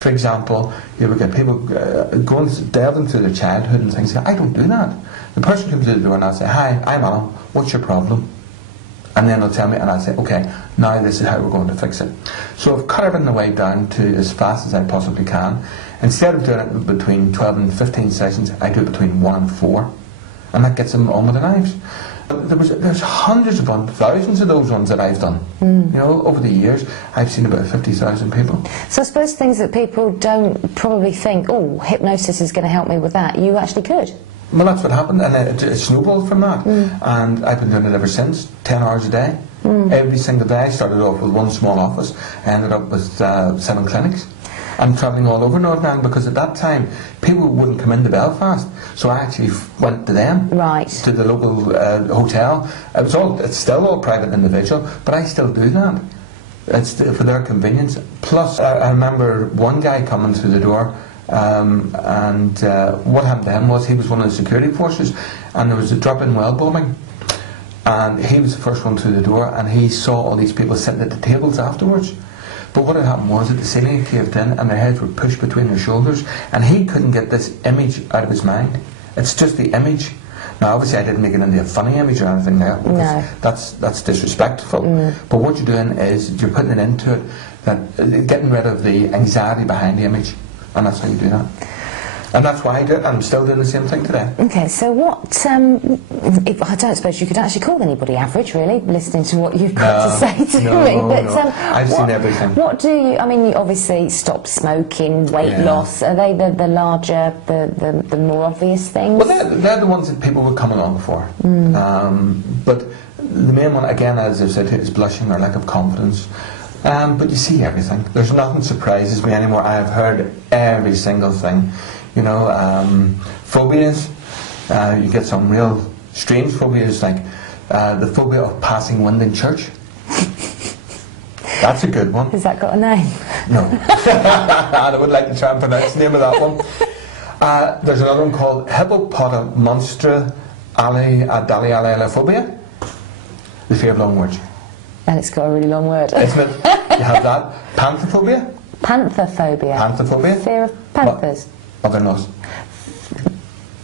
For example, you would get people delving through their childhood and things. I don't do that. The person comes to the door and I'll say, "Hi, I'm Alan. What's your problem?" And then they'll tell me, and I'll say, "Okay, now this is how we're going to fix it." So I've cut everything the way down to as fast as I possibly can. Instead of doing it between 12 and 15 sessions, I do it between 1 and 4, and that gets them on with their lives. There's hundreds of ones, thousands of those ones that I've done. You know, over the years, I've seen about 50,000 people. So I suppose things that people don't probably think, oh, hypnosis is going to help me with that, you actually could. Well, that's what happened, and it snowballed from that. And I've been doing it ever since, 10 hours a day. Every single day. I started off with one small office, I ended up with 7 clinics. I'm travelling all over Northern Ireland because at that time people wouldn't come into Belfast, so I actually went to them, to the local hotel. It's still all private individual, but I still do that. It's for their convenience. Plus, I remember one guy coming through the door, and what happened to him was he was one of the security forces, and there was a drop-in well bombing, and he was the first one through the door, and he saw all these people sitting at the tables afterwards. But what had happened was that the ceiling caved in and their heads were pushed between their shoulders, and he couldn't get this image out of his mind. It's just the image. Now obviously I didn't make it into a funny image or anything like that, because that's disrespectful. But what you're doing is you're putting it into it, that getting rid of the anxiety behind the image, and that's how you do that. And that's why I do it. I'm still doing the same thing today. Okay, so what, I don't suppose you could actually call anybody average, really, listening to what you've got to say to me. But I've seen everything. What do you, I mean, you obviously stop smoking, weight loss, are they the larger, the more obvious things? Well, they're the ones that people would come along for. But the main one, again, as I've said, is blushing or lack of confidence. But you see everything. There's nothing surprises me anymore. I have heard every single thing. You know, phobias, you get some real strange phobias, like the phobia of passing wind in church. That's a good one. Has that got a name? No. I would like to try and pronounce the name of that one. There's another one called hippopotamonstra phobia, the fear of long words. And it's got a really long word. Isn't it? You have that. Pantherphobia. Pantherphobia. Pantherphobia. Fear of panthers. Mother-in-laws.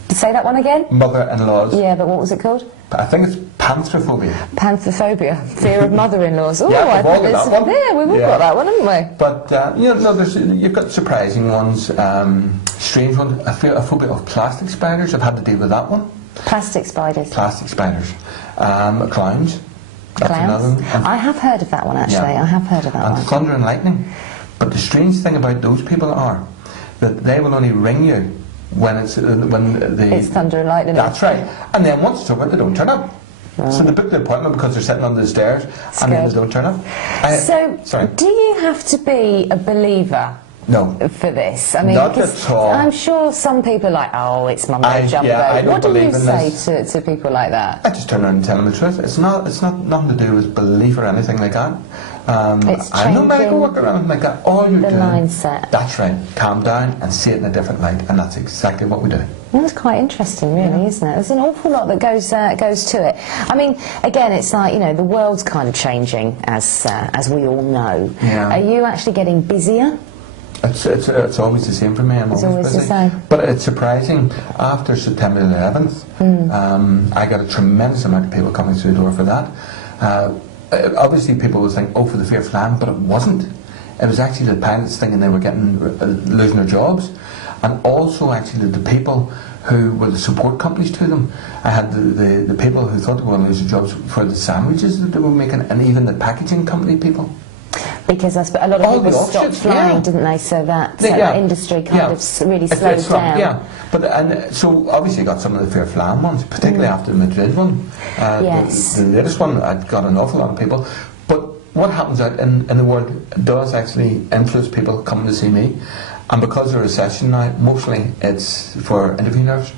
Say that one again? Mother-in-laws. Yeah, but what was it called? I think it's pantherphobia. Pantherphobia. Fear of mother-in-laws. Oh, yeah, we've all got that one. Yeah, we've all got that one, haven't we? But, you know, you've got surprising ones, strange ones. A phobia of plastic spiders. I've had to deal with that one. Plastic spiders? Plastic spiders. Clowns. That's another one. I have heard of that one, actually. I have heard of that one. And thunder and lightning. But the strange thing about those people are that they will only ring you when it's thunder and lightning. That's right. And then once it's over, they don't turn up. So they book the appointment because they're sitting under the stairs, and then they don't turn up. Do you have to be a believer? No. For this, I mean, not at all. I'm sure some people are like, oh, it's mumbo jumbo. What do you say to people like that? I just turn around and tell them the truth. It's nothing to do with belief or anything like that. I'm no medical worker or anything like that. All you're doing, the mindset. That's right. Calm down and see it in a different light, and that's exactly what we do. Well, that's quite interesting, really, isn't it? There's an awful lot that goes to it. I mean, again, it's like, you know, the world's kind of changing, as we all know. Yeah. Are you actually getting busier? It's always the same for me. I'm always busy. The same. But it's surprising. After September 11th, I got a tremendous amount of people coming through the door for that. Obviously, people would think, oh, for the fear of flying, but it wasn't. It was actually the pilots thinking they were losing their jobs, and also actually the people who were the support companies to them. I had the people who thought they were going to lose their jobs for the sandwiches that they were making, and even the packaging company people. Because a lot of people stopped flying, didn't they? So that industry kind of really slowed down. Yeah, but so obviously got some of the fear of flying ones, particularly after the Madrid one. Yes. The latest one, I'd got an awful lot of people. But what happens out in the world does actually influence people coming to see me. And because of the recession now, mostly it's for interview nerves.